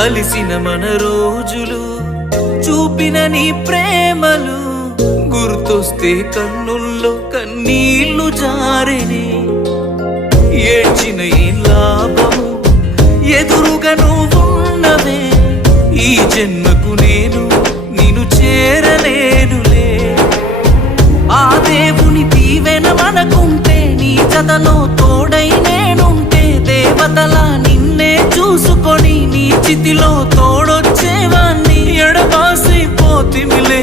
కలిసిన మన రోజులు చూపిన నీ ప్రేమలు గుర్తొస్తే కన్నుల్లో కన్నీళ్లు జారెనే ఏడ్చిన ఈ లాభము ఎదురుగా నువ్వున్నవే ఈ జన్మకు నేను నిన్ను చేరలేనులే ఆ దేవుని దీవెన మనకుంటే నీ జతలో తోడై నేనుంటే దేవతలా నిన్నే చూసుకొని నీ చితిలో తోడొచ్చేవాణ్ణి ఎడబాసి పోతిమిలే